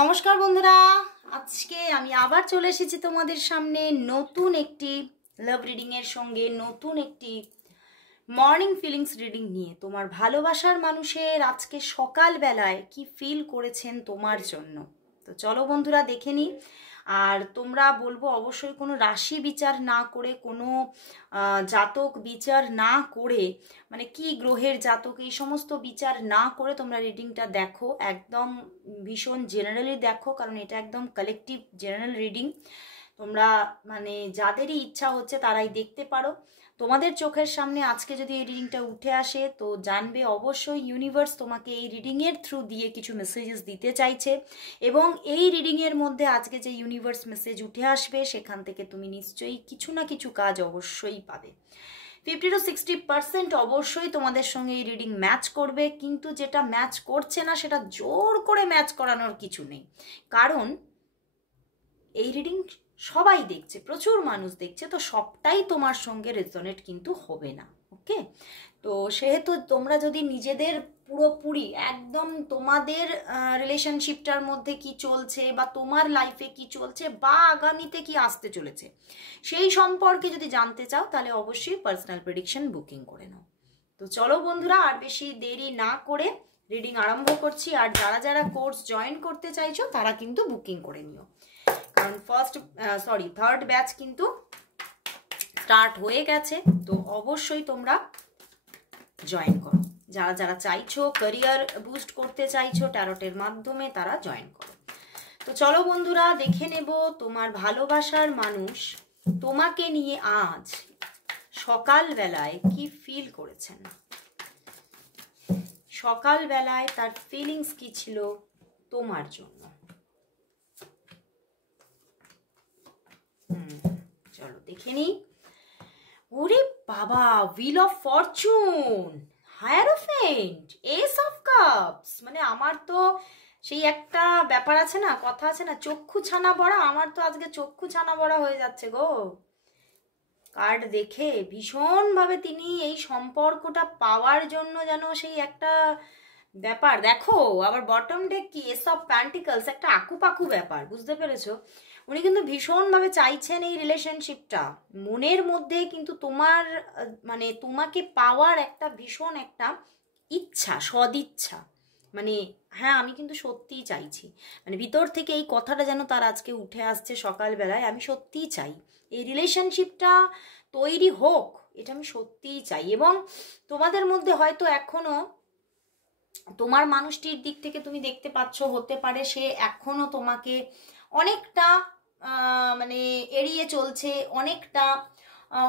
নমস্কার বন্ধুরা, আজকে আমি আবার চলে এসেছি তোমাদের সামনে নতুন একটি লাভ রিডিং এর সঙ্গে, নতুন একটি মর্নিং ফিলিংস রিডিং নিয়ে। তোমার ভালোবাসার মানুষের আজকে সকাল বেলায় কি ফিল করেছেন তোমার জন্য। তো চলো বন্ধুরা দেখে নিই। আর তোমরা বলবো অবশ্যই কোনো রাশি বিচার না করে, কোনো জাতক বিচার না করে, মানে কি গ্রহের জাতক এই সমস্ত বিচার না করে তোমরা রিডিংটা দেখো। একদম ভীষণ জেনারেলি দেখো, কারণ এটা একদম কালেকটিভ জেনারেল রিডিং। তোমরা মানে যাদেরই ইচ্ছা হচ্ছে তারাই দেখতে পারো। তোমাদের চোখের সামনে আজকে যদি এই রিডিংটা উঠে আসে তো জানবে অবশ্যই ইউনিভার্স তোমাকে এই রিডিংয়ের থ্রু দিয়ে কিছু মেসেজেস দিতে চাইছে, এবং এই রিডিংয়ের মধ্যে আজকে যে ইউনিভার্স মেসেজ উঠে আসবে সেখান থেকে তুমি নিশ্চয়ই কিছু না কিছু কাজ অবশ্যই পাবে। 50 to 60% অবশ্যই তোমাদের সঙ্গে এই রিডিং ম্যাচ করবে, কিন্তু যেটা ম্যাচ করছে না সেটা জোর করে ম্যাচ করানোর কিছু নেই, কারণ এই রিডিং সবাই দেখছে, প্রচুর মানুষ দেখছে, তো সবটাই তোমার সঙ্গে রেজোনেট কিন্তু হবে না। ওকে, তো সেহেতু তোমরা যদি নিজেদের পুরোপুরি একদম তোমাদের রিলেশনশিপটার মধ্যে কি চলছে, বা তোমার লাইফে কি চলছে, বা আগামীতে কি আসতে চলেছে সেই সম্পর্কে যদি জানতে চাও, তাহলে অবশ্যই পার্সোনাল প্রেডিকশন বুকিং করে নাও। তো চলো বন্ধুরা, আর বেশি দেরি না করে রিডিং আরম্ভ করছি। আর যারা যারা কোর্স জয়েন করতে চাইছো তারা কিন্তু বুকিং করে নিও, কারণ থার্ড ব্যাচ কিন্তু স্টার্ট হয়ে গেছে। তো অবশ্যই তোমরা জয়েন করো। যারা যারা চাইছো ক্যারিয়ার বুস্ট করতে চাইছো ট্যারোটের মাধ্যমে, তারা জয়েন করো। তো চলো বন্ধুরা দেখে নেব তোমার ভালোবাসার মানুষ তোমাকে নিয়ে আজ সকালবেলায় কি ফিল করেছেন। সকালবেলায় তার ফিলিংস কি ছিল তোমার জন্য। চলো দেখে নি। ওরে বাবা, wheel of Fortune, hierophant, S of cups. মানে আমার তো সেই একটা ব্যাপার আছে না, কথা আছে না, চক্ষু ছানা বড়া। আমার তো আজকে চক্ষু ছানা বড়া হয়ে যাচ্ছে গো কার্ড দেখে। ভীষণভাবে তিনি এই সম্পর্কটা পাওয়ার জন্য যেন সেই একটা ব্যাপার। দেখো আবার বটম ডেক কি, এস অফ প্যান্টিকলস, একটা আকুপাকু ব্যাপার, বুঝতে পেরেছো? উনি কিন্তু ভীষণভাবে চাইছেন এই রিলেশনশিপটা, মনের মধ্যে কিন্তু তোমার মানে তোমাকে পাওয়ার একটা ভীষণ একটা ইচ্ছা, সদিচ্ছা। মানে হ্যাঁ, আমি কিন্তু সত্যিই চাইছি, মানে ভিতর থেকে এই কথাটা যেন তার আজকে উঠে আসছে সকালবেলায়। আমি সত্যিই চাই এই রিলেশনশিপটা তৈরি হোক, এটা আমি সত্যিই চাই। এবং তোমাদের মধ্যে হয়তো এখনো তোমার মানুষটির দিক থেকে তুমি দেখতে পাচ্ছ, হতে পারে সে এখনো তোমাকে অনেকটা মানে এড়িয়ে চলছে, অনেকটা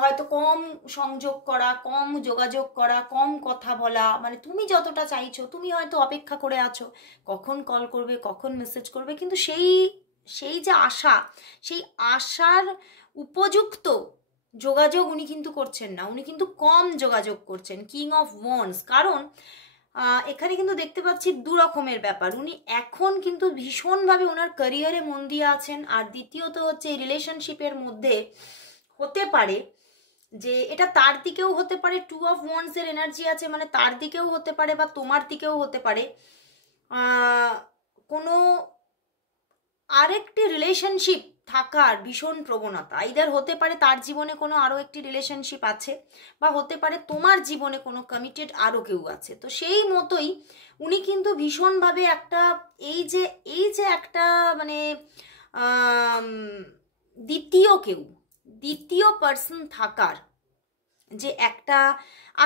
হয়তো কম সংযোগ করা, কম যোগাযোগ করা, কম কথা বলা। মানে তুমি যতটা চাইছো, তুমি হয়তো অপেক্ষা করে আছো কখন কল করবে, কখন মেসেজ করবে, কিন্তু সেই সেই যে আশা, সেই আশার উপযুক্ত যোগাযোগ উনি কিন্তু করছেন না, উনি কিন্তু কম যোগাযোগ করছেন। কিং অফ ওয়ান্ডস, কারণ এখানে কিন্তু দেখতে পাচ্ছি দু রকমের ব্যাপার। উনি এখন কিন্তু ভীষণভাবে ওনার ক্যারিয়ারে মন দিয়ে আছেন, আর দ্বিতীয়ত হচ্ছে এই রিলেশনশিপের মধ্যে হতে পারে যে এটা তার দিকেও হতে পারে, টু অফ ওয়ান্ডস এর এনার্জি আছে, মানে তার দিকেও হতে পারে বা তোমার দিকেও হতে পারে। কোনো আরেকটি রিলেশনশিপ থাকার ভীষণ প্রবণতা, আইদার হতে পারে তার জীবনে কোনো আরও একটি রিলেশনশিপ আছে, বা হতে পারে তোমার জীবনে কোনো কমিটেড আরও কেউ আছে। তো সেই মতোই উনি কিন্তু ভীষণভাবে একটা এই যে একটা মানে দ্বিতীয় পার্সন থাকার যে একটা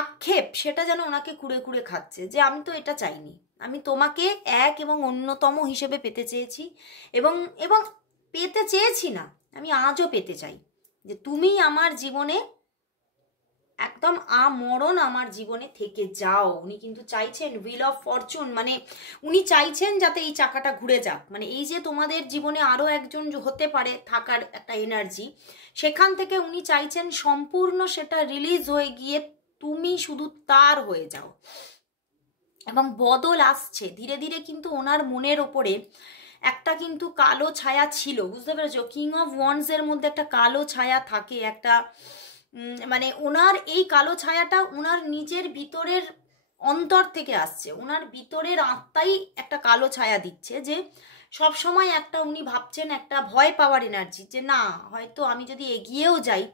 আক্ষেপ, সেটা যেন ওনাকে কুড়ে কুড়ে খাচ্ছে, যে আমি তো এটা চাইনি, আমি তোমাকে এক এবং অন্যতম হিসেবে পেতে চেয়েছি, এবং এবং পেতে চেয়েছি না, আমি আজও পেতে চাই, যে তুমি আমার জীবনে একদম আমরণ আমার জীবনে থেকে যাও। উনি কিন্তু চাইছেন হুইল অফ ফরচুন, মানে উনি চাইছেন যাতে এই চাকাটা ঘুরে যাক। মানে এই যে তোমাদের জীবনে আরও একজন হতে পারে থাকার একটা এনার্জি, সেখান থেকে উনি চাইছেন সম্পূর্ণ সেটা রিলিজ হয়ে গিয়ে তুমি শুধু তার হয়ে যাও। এবং বদল আসছে ধীরে ধীরে, কিন্তু ওনার মনের ওপরে একটা কিন্তু কালো ছায়া ছিল, বুঝতে পেরেছো? কিং অফ ওয়ান্ডস এর মধ্যে একটা কালো ছায়া থাকে, একটা মানে ওনার এই কালো ছায়াটা ওনার নিজের ভিতরের অন্তর থেকে আসছে, ওনার ভিতরের আত্মাই একটা কালো ছায়া দিচ্ছে যে সব সময় একটা উনি ভাবছেন একটা ভয় পাওয়ার এনার্জি, যে না হয়তো আমি যদি এগিয়েও যাই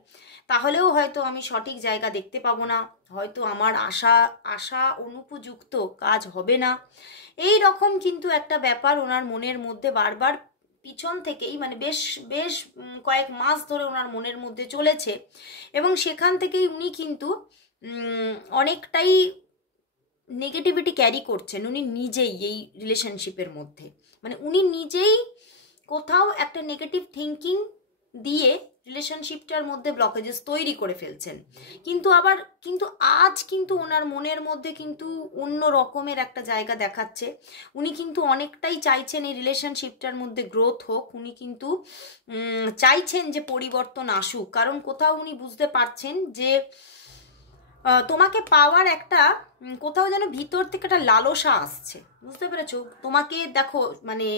তাহলেও হয়তো আমি সঠিক জায়গা দেখতে পাবো না, হয়তো আমার আশা অনুপযুক্ত কাজ হবে না। এই রকম কিন্তু একটা ব্যাপার ওনার মনের মধ্যে বারবার পিছন থেকেই, মানে বেশ বেশ কয়েক মাস ধরে ওনার মনের মধ্যে চলেছে। এবং সেখান থেকেই উনি কিন্তু অনেকটাই নেগেটিভিটি ক্যারি করছেন উনি নিজেই এই রিলেশনশিপের মধ্যে। মানে উনি নিজেই কোথাও একটা নেগেটিভ থিঙ্কিং দিয়ে রিলেশনশিপটার মধ্যে ব্লকেজেস তৈরি করে ফেলছেন। কিন্তু আজ কিন্তু ওনার মনের মধ্যে কিন্তু অন্য রকমের একটা জায়গা দেখাচ্ছে। উনি কিন্তু অনেকটাই চাইছেন এই রিলেশনশিপটার মধ্যে গ্রোথ হোক, উনি কিন্তু চাইছেন যে পরিবর্তন আসুক, কারণ কোথাও উনি বুঝতে পারছেন যে তোমাকে পাওয়ার একটা কোথাও যেন ভিতর থেকে একটা লালসা আসছে, বুঝতে পেরেছো? তোমাকে দেখো, মানে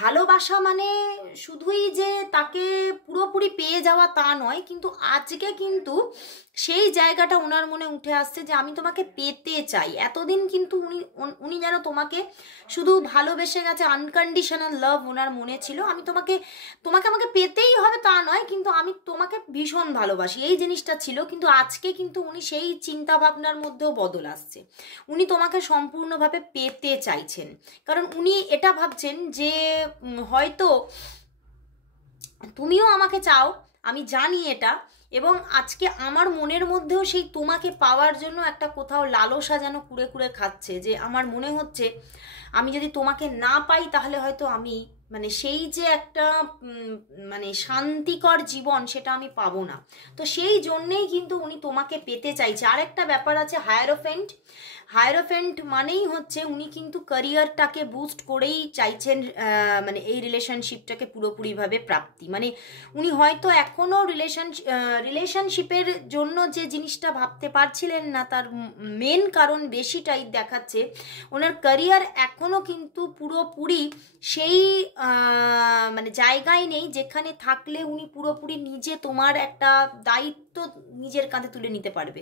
ভালোবাসা মানে শুধুই যে তাকে পুরোপুরি পেয়ে যাওয়া তা নয়, কিন্তু আজকে কিন্তু সেই জায়গাটা ওনার মনে উঠে আসছে যে আমি তোমাকে পেতে চাই। এতদিন কিন্তু উনি যেন তোমাকে শুধু ভালোবেসে গেছে, আনকন্ডিশনাল লাভ ওনার মনে ছিল, আমি তোমাকে আমাকে পেতেই হবে তা নয়, কিন্তু আমি তোমাকে ভীষণ ভালোবাসি, এই জিনিসটা ছিল। কিন্তু আজকে কিন্তু উনি সেই চিন্তা ভাবনার মধ্যেও বদল আসছে, উনি তোমাকে সম্পূর্ণভাবে পেতে চাইছেন। কারণ উনি এটা ভাবছেন যে হয়তো তুমিও আমাকে চাও, আমি জানি এটা, এবং আজকে আমার মনের মধ্যেও সেই তোমাকে পাওয়ার জন্য একটা কোথাও লালসা যেন কুড়ে কুড়ে খাচ্ছে, যে আমার মনে হচ্ছে আমি যদি তোমাকে না পাই তাহলে হয়তো আমি মানে সেই যে একটা মানে শান্তিকর জীবন সেটা আমি পাবো না। তো সেই জন্যেই কিন্তু উনি তোমাকে পেতে চাইছে। আরেকটা ব্যাপার আছে, হায়ারোফেন্ট মানেই হচ্ছে উনি কিন্তু ক্যারিয়ারটাকে বুস্ট করেই চাইছেন, মানে এই রিলেশনশিপটাকে পুরোপুরিভাবে প্রাপ্তি। মানে উনি হয়তো এখনও রিলেশনশিপের জন্য যে জিনিসটা ভাবতে পারছিলেন না, তার মেন কারণ বেশিটাই দেখাচ্ছে ওনার ক্যারিয়ার এখনও কিন্তু পুরোপুরি সেই মানে জায়গায় নেই যেখানে থাকলে উনি পুরোপুরি নিজে তোমার একটা দায়িত্ব নিজের কাঁধে তুলে নিতে পারবে।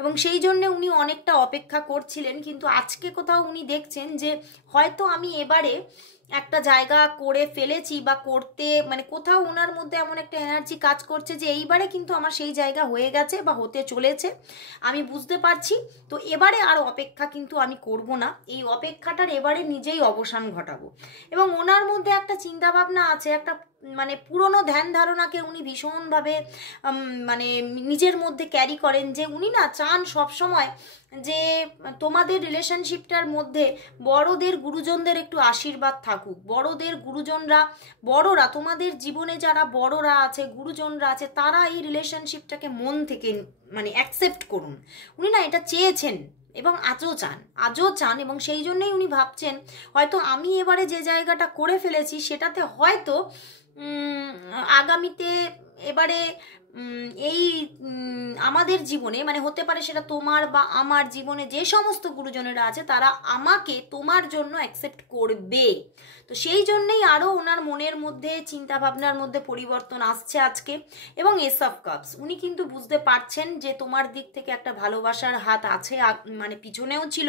এবং সেই জন্য উনি অনেকটা অপেক্ষা করছিলেন, কিন্তু আজকে কোথাও উনি দেখছেন যে হয়তো আমি এবারে একটা জায়গা করে ফেলেছি, বা করতে মানে কোথাও ওনার মধ্যে এমন একটা এনার্জি কাজ করছে যে এইবারে কিন্তু আমার সেই জায়গা হয়ে গেছে বা হতে চলেছে, আমি বুঝতে পারছি। তো এবারে আর অপেক্ষা কিন্তু আমি করব না, এই অপেক্ষাটার এবারে নিজেই অবসান ঘটাবো। এবং ওনার মধ্যে একটা চিন্তাভাবনা আছে, একটা মানে পুরনো ধ্যান ধারণাকে উনি ভীষণভাবে মানে নিজের মধ্যে ক্যারি করেন, যে উনি না চান সবসময় যে তোমাদের রিলেশনশিপটার মধ্যে বড়দের গুরুজনদের একটু আশীর্বাদ থাকুক। বড়রা তোমাদের জীবনে যারা বড়রা আছে, গুরুজনরা আছে, তারা এই রিলেশনশিপটাকে মন থেকে মানে অ্যাকসেপ্ট করুন। উনি না এটা চেয়েছেন এবং আজও চান, এবং সেই জন্যই উনি ভাবছেন হয়তো আমি এবারে যে জায়গাটা করে ফেলেছি সেটাতে হয়তো আগামীতে এবারে এই আমাদের জীবনে মানে হতে পারে সেটা তোমার বা আমার জীবনে যে সমস্ত গুরুজনেরা আছে তারা আমাকে তোমার জন্য অ্যাকসেপ্ট করবে। তো সেই জন্যই আরও ওনার মনের মধ্যে চিন্তা ভাবনার মধ্যে পরিবর্তন আসছে আজকে। এবং এস অফ কাপস, উনি কিন্তু বুঝতে পারছেন যে তোমার দিক থেকে একটা ভালোবাসার হাত আছে, মানে পিছনেও ছিল,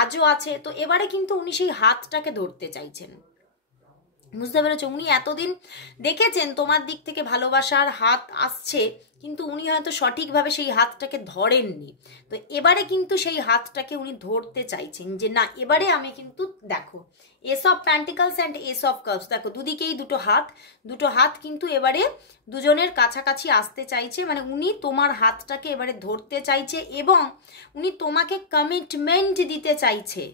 আজও আছে। তো এবারে কিন্তু উনি সেই হাতটাকে ধরতে চাইছেন, বুঝতে পেরেছো? উনি এতদিন দেখেছেন তোমার দিক থেকে ভালোবাসার হাত আসছে, কিন্তু উনি হয়তো সঠিকভাবে সেই হাতটাকে ধরেননি। তো এবারে কিন্তু সেই হাতটাকে উনি ধরতে চাইছেন, যে না এবারে আমি কিন্তু দেখো S of pentacles and S of cups, দেখো দুদিকেই দুটো হাত কিন্তু এবারে দুজনের কাছাকাছি আসতে চাইছে। মানে উনি তোমার হাতটাকে এবারে ধরতে চাইছে এবং উনি তোমাকে কমিটমেন্ট দিতে চাইছে,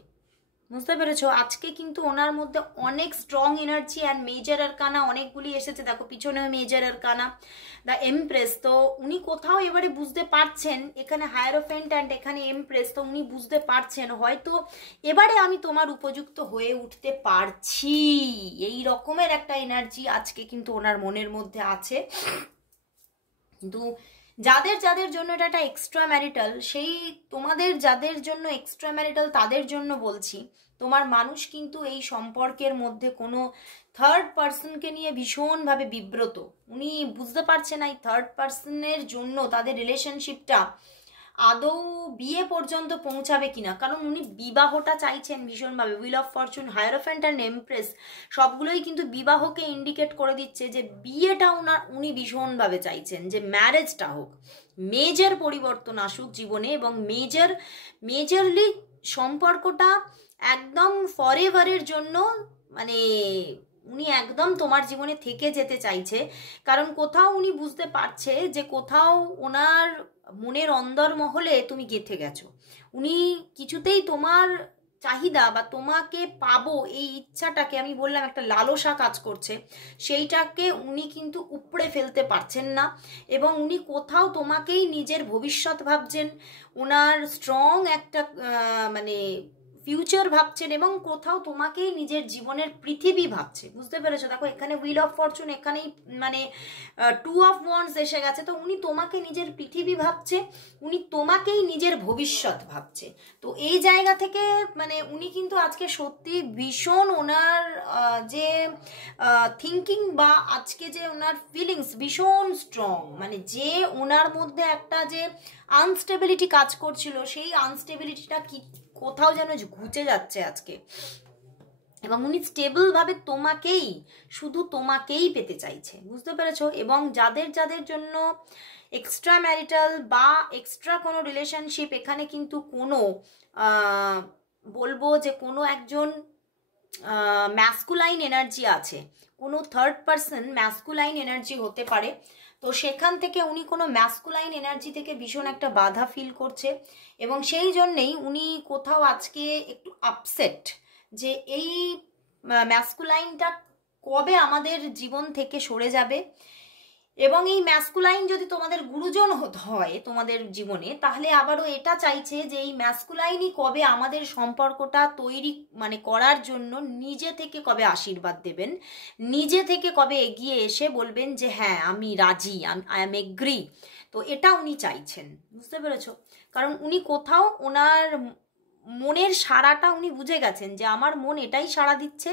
বুঝতে পেরেছো? আজকে কিন্তু ওনার মধ্যে অনেক strong energy and major arcana অনেকগুলি এসেছে, দেখো পিছনেও মেজর আরকানা, দ্য এমপ্রেস। তো উনি কোথাও এবারে বুঝতে পারছেন, এখানে হায়ারোফেন্ট অ্যান্ড এখানে এমপ্রেস, তো উনি বুঝতে পারছেন হয়তো এবারে আমি তোমার উপযুক্ত হয়ে উঠতে পারছি, এই রকমের একটা এনার্জি আজকে কিন্তু ওনার মনের মধ্যে আছে। কিন্তু যাদের জন্য এটা একটা এক্সট্রা ম্যারিটাল, সেই তোমাদের যাদের জন্য এক্সট্রা ম্যারিটাল তাদের জন্য বলছি, তোমার মানুষ কিন্তু এই সম্পর্কের মধ্যে কোনো থার্ড পার্সনকে নিয়ে ভীষণভাবে বিব্রত। উনি বুঝতে পারছে না এই থার্ড পার্সনের জন্য তাদের রিলেশনশিপটা আদৌ বিয়ে পর্যন্ত পৌঁছাবে কিনা, কারণ উনি বিবাহটা চাইছেন ভীষণভাবে। Wheel of fortune, hierophant and empress সবগুলোই কিন্তু বিবাহকে ইন্ডিকেট করে দিচ্ছে যে বিয়েটা উনি ভীষণভাবে চাইছেন, যে ম্যারেজটা হোক, মেজর পরিবর্তন আসুক জীবনে, এবং মেজরলি সম্পর্কটা একদম ফরএভারের জন্য, মানে উনি একদম তোমার জীবনে থেকে যেতে চাইছে। কারণ কোথাও উনি বুঝতে পারছে যে কোথাও ওনার মনের অন্দরমহলে তুমি গেঁথে গেছো। উনি কিছুতেই তোমার চাহিদা বা তোমাকে পাবো এই ইচ্ছাটাকে, আমি বললাম একটা লালসা কাজ করছে, সেইটাকে উনি কিন্তু উপড়ে ফেলতে পারছেন না। এবং উনি কোথাও তোমাকেই নিজের ভবিষ্যৎ ভাবছেন, ওনার স্ট্রং একটা মানে ফিউচার ভাবছেন, এবং কোথাও তোমাকেই নিজের জীবনের পৃথিবী ভাবছে। বুঝতে পেরেছো? দেখো এখানে হুইল অফ ফরচুন, এখানেই মানে 2 অফ ওয়ান্ডস এসে গেছে। তো উনি তোমাকে নিজের পৃথিবী ভাবছে, উনি তোমাকেই নিজের ভবিষ্যৎ ভাবছে। তো এই জায়গা থেকে মানে উনি কিন্তু আজকে সত্যি ভীষণ ওনার যে থিঙ্কিং বা আজকে যে ওনার ফিলিংস ভীষণ স্ট্রং, মানে যে ওনার মধ্যে একটা যে আনস্টেবিলিটি কাজ করছিল, সেই আনস্টেবিলিটিটা কি কোথাও যেন ঘুচে যাচ্ছে আজকে। এবং উনি স্টেবলভাবে তোমাকেই, শুধু তোমাকেই পেতে চাইছে। বুঝতে পেরেছো? এবং যাদের যাদের জন্য এক্সট্রা ম্যারিটাল বা এক্সট্রা কোনো রিলেশনশিপ, এখানে কিন্তু কোনো বলবো যে কোনো একজন ম্যাসকুলাইন এনার্জি আছে, কোনো থার্ড পার্সন ম্যাসকুলাইন এনার্জি হতে পারে। তো সেখান থেকে উনি কোনো ম্যাসকুলাইন এনার্জি থেকে ভীষণ একটা বাধা ফিল করছে, এবং সেই জন্যেই উনি কোথাও আজকে একটু আপসেট যে এই ম্যাসকুলাইনটা কবে আমাদের জীবন থেকে সরে যাবে। এবং এই ম্যাসকুলাইন যদি তোমাদের গুরুজন হয় তোমাদের জীবনে, তাহলে আবারও এটা চাইছে যে এই ম্যাসকুলাইনই কবে আমাদের সম্পর্কটা তৈরি মানে করার জন্য নিজে থেকে কবে আশীর্বাদ দেবেন, নিজে থেকে কবে এগিয়ে এসে বলবেন যে হ্যাঁ আমি রাজি, আই অ্যাম এগ্রি। তো এটা উনি চাইছেন। বুঝতে পেরেছো? কারণ উনি কোথাও ওনার মনের সাড়াটা উনি বুঝে গেছেন যে আমার মন এটাই সাড়া দিচ্ছে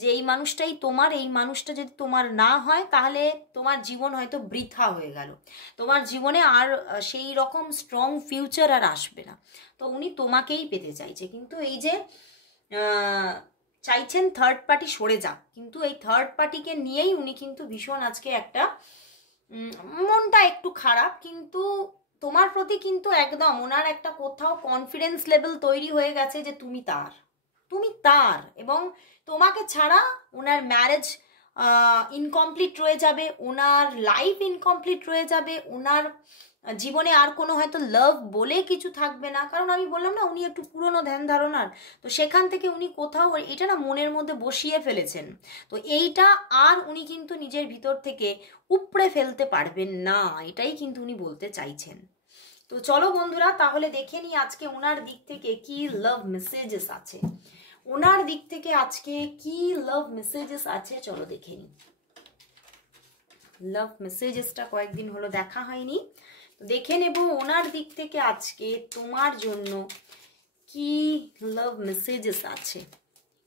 যে এই মানুষটাই তোমার, এই মানুষটা যদি তোমার না হয় তাহলে তোমার জীবন হয়তো বৃথা হয়ে গেল, তোমার জীবনে আর সেই রকম স্ট্রং ফিউচার আর আসবে না। তো উনি তোমাকেই পেতে চাইছে, কিন্তু এই যে চাইছেন থার্ড পার্টি সরে যাক, কিন্তু এই থার্ড পার্টিকে নিয়েই উনি কিন্তু ভীষণ আজকে একটা মনটা একটু খারাপ, কিন্তু তোমার প্রতি কিন্তু একদম ওনার একটা কোথাও কনফিডেন্স লেভেল তৈরি হয়ে গেছে যে তুমি তার, এবং তোমাকে ছাড়া ওনার ম্যারেজ ইনকমপ্লিট রয়ে যাবে, ওনার লাইফ ইনকমপ্লিট রয়ে যাবে, ওনার জীবনে আর কোনো হয়তো লাভ বলে কিছু থাকবে না। কারণ আমি বললাম না উনি একটু পুরনো ধ্যান ধারণার, তো সেখান থেকে উনি কোথাও এটা না মনের মধ্যে বসিয়ে ফেলেছেন। তো এইটা আর উনি কিন্তু নিজের ভিতর থেকে উপড়ে ফেলতে পারবেন না, এটাই কিন্তু উনি বলতে চাইছেন। তো চলো বন্ধুরা, তাহলে দেখে নিই আজকে ওনার দিক থেকে কি লাভ মেসেজেস আছে, ওনার দিক থেকে আজকে কি লাভ মেসেজেস আছে। চলো দেখে নিই। লাভ মেসেজেসটা কয়েকদিন হলো দেখা হয়নি, তো দেখে নেব ওনার দিক থেকে আজকে তোমার জন্য কি লাভ মেসেজেস আছে,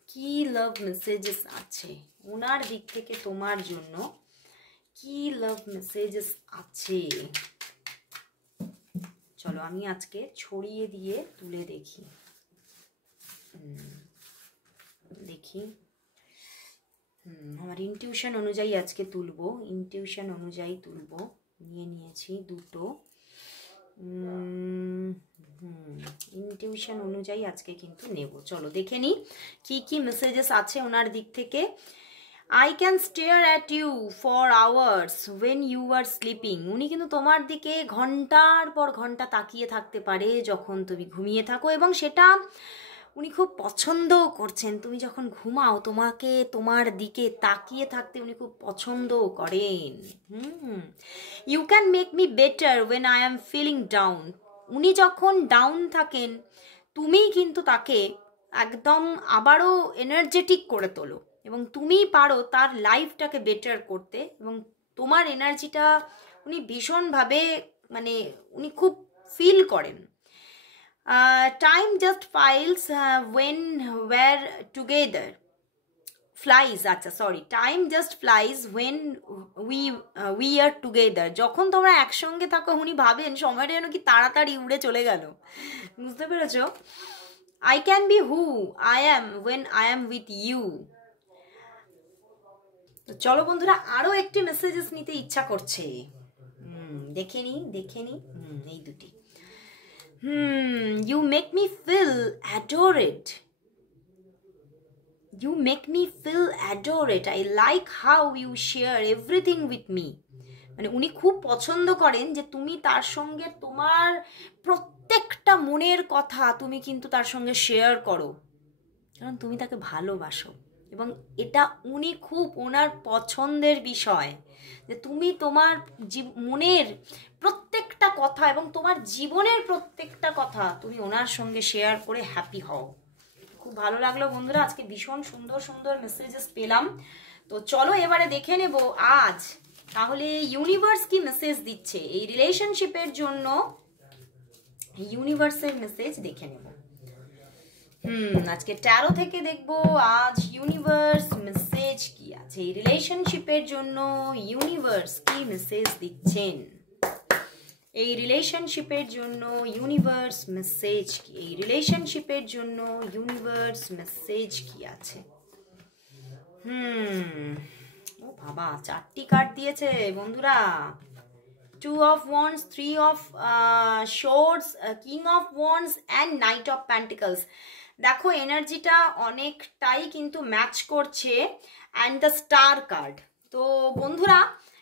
কি লাভ মেসেজেস আছে ওনার দিক থেকে তোমার জন্য, কি লাভ মেসেজেস আছে। চলো আমি আজকে ছড়িয়ে দিয়ে তুলে দেখি আমার ইনটিউশন অনুযায়ী আজকে তুলবো, ইনটিউশন অনুযায়ী তুলবো। নিয়েছি দুটো, ইনটিউশন অনুযায়ী আজকে কিন্তু নেব। চলো দেখে নিই কি কি মেসেজেস আছে ওনার দিক থেকে। I can stare at you for hours when you are sleeping. উনি কিন্তু তোমার দিকে ঘন্টার পর ঘন্টা তাকিয়ে থাকতে পারে যখন তুমি ঘুমিয়ে থাকো, এবং সেটা উনি খুব পছন্দও করছেন। তুমি যখন ঘুমাও তোমাকে তোমার দিকে তাকিয়ে থাকতে উনি খুব পছন্দও করেন। You can make me better when I am feeling down. উনি যখন ডাউন থাকেন তুমিই কিন্তু তাকে একদম আবারও এনার্জেটিক করে তোলো, এবং তুমি পারো তার লাইফটাকে বেটার করতে, এবং তোমার এনার্জিটা উনি ভীষণভাবে মানে উনি খুব ফিল করেন। Time just files when we're together. Flies, আচ্ছা sorry, time just flies when we are together. যখন তোমরা একসঙ্গে থাকো উনি ভাবেন সময়টা যেন কি তাড়াতাড়ি উড়ে চলে গেল, বুঝতে পেরেছো? I can be who I am when I am with you. তো চলো বন্ধুরা, আরও একটি মেসেজেস নিতে ইচ্ছা করছে, দেখে নি এই দুটি। You make me feel adored, you make me feel adored, I like how you share everything with me। মানে উনি খুব পছন্দ করেন যে তুমি তার সঙ্গে তোমার প্রত্যেকটা মনের কথা তুমি কিন্তু তার সঙ্গে শেয়ার করো, কারণ তুমি তাকে ভালোবাসো। এবং এটা উনি খুব ওনার পছন্দের বিষয় যে তুমি তোমার মনের প্রত্যেকটা কথা এবং তোমার জীবনের প্রত্যেকটা কথা তুমি ওনার সঙ্গে শেয়ার করে হ্যাপি হও। খুব ভালো লাগলো বন্ধুরা, আজকে ভীষণ সুন্দর সুন্দর মেসেজেস পেলাম। তো চলো এবারে দেখে নেব আজ তাহলে ইউনিভার্স কি মেসেজ দিচ্ছে এই রিলেশনশিপের জন্য। ইউনিভার্সের মেসেজ দেখে নেব। আজকে ট্যারো থেকে দেখবো আজ ইউনিভার্স মেসেজ কি আছে এই রিলেশনশিপের জন্য। ইউনিভার্স কি মেসেজ দিচ্ছেন এই রিলেশনশিপের জন্য, ইউনিভার্স মেসেজ কি এই রিলেশনশিপের জন্য, ইউনিভার্স মেসেজ কি আছে। ও বাবা, 4টি কার্ড দিয়েছে বন্ধুরা, 2 of Wands, 3 of Swords, King of Wands and Knight of Pentacles। দেখো এনার্জিটা অনেকটাই কিন্তু ম্যাচ করছে, অ্যান্ড দ্য স্টার কার্ড। তো বন্ধুরা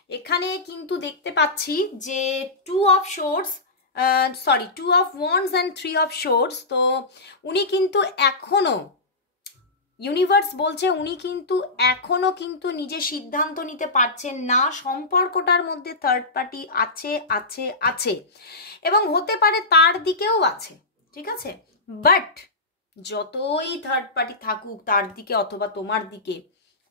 এখানে কিন্তু দেখতে পাচ্ছি যে 2 of Swords, 2 of Wands and 3 of Swords। তো উনি কিন্তু এখনো, ইউনিভার্স বলছে উনি কিন্তু এখনো কিন্তু নিজে সিদ্ধান্ত নিতে পারছেন না, সম্পর্কটার মধ্যে থার্ড পার্টি আছে আছে আছে এবং হতে পারে তার দিকেও আছে, ঠিক আছে? বাট যতই থার্ড পার্টি থাকুক তার দিকে অথবা তোমার দিকে,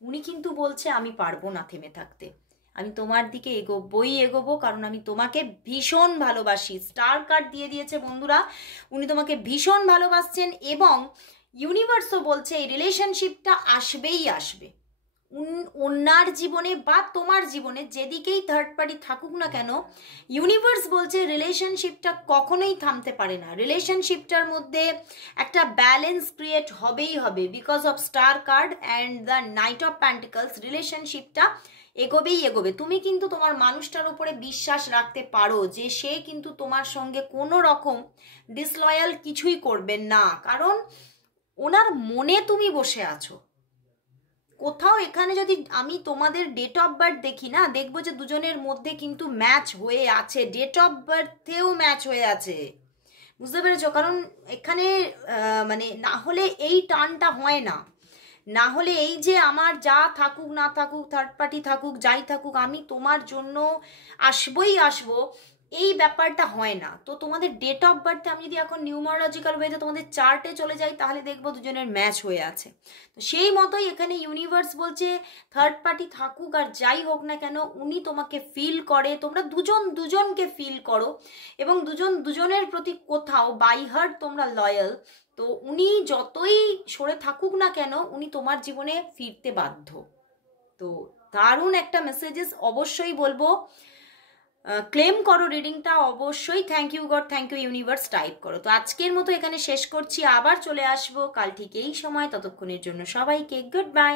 উনি কিন্তু বলছে আমি পারবো না থেমে থাকতে, আমি তোমার দিকে এগোবো, কারণ আমি তোমাকে ভীষণ ভালোবাসি। স্টার কার্ড দিয়ে দিয়েছে বন্ধুরা, উনি তোমাকে ভীষণ ভালোবাসছেন এবং ইউনিভার্সও বলছে এই রিলেশনশিপটা আসবেই আসবে। ওনার জীবনে বা তোমার জীবনে যেদিকেই থার্ড পার্টি থাকুক না কেন, ইউনিভার্স বলছে রিলেশনশিপটা কখনোই থামতে পারে না, রিলেশনশিপটার মধ্যে একটা ব্যালেন্স ক্রিয়েট হবেই হবে। Because of star card and the knight of pentacles, রিলেশনশিপটা এগোবে। তুমি কিন্তু তোমার মানুষটার উপরে বিশ্বাস রাখতে পারো যে সে কিন্তু তোমার সঙ্গে কোনো রকম ডিসলয়াল কিছুই করবেন না, কারণ ওনার মনে তুমি বসে আছো। কোথাও এখানে যদি আমি তোমাদের ডেট অফ বার্থ দেখি না, দেখবো যে দুজনের মধ্যে কিন্তু ম্যাচ হয়ে আছে, ডেট অফ বার্থেও ম্যাচ হয়ে আছে, বুঝতে পেরেছো? কারণ এখানে মানে না হলে এই টানটা হয় না, না হলে এই যে আমার যা থাকুক না থাকুক, থার্ড পার্টি থাকুক যাই থাকুক, আমি তোমার জন্য আসবই আসবো, এই ব্যাপারটা হয় না। তো তোমাদের ডেট অফ বার্থে আমি যদি এখন নিউমারোলজিক্যাল ওয়েতে তোমাদের চার্টে চলে যাই, তাহলে দেখবো দুজনের ম্যাচ হয়ে আছে। তো সেই মতোই এখানে ইউনিভার্স বলছে থার্ড পার্টি থাকুক আর যাই হোক না কেন, উনি তোমাকে ফিল করে, তোমরা দুজনকে ফিল করো এবং দুজনের প্রতি কোথাও বাই হার্ট তোমরা লয়াল। তো উনি যতই সরে থাকুক না কেন, উনি তোমার জীবনে ফিরতে বাধ্য। তো দারুণ একটা মেসেজেস, অবশ্যই বলবো ক্লেম করো রিডিংটা, অবশ্যই thank you God, thank you universe type করো। তো আজকের মতো এখানে শেষ করছি, আবার চলে আসবো কাল ঠিক এই সময়, ততক্ষণের জন্য সবাইকে গুড বাই।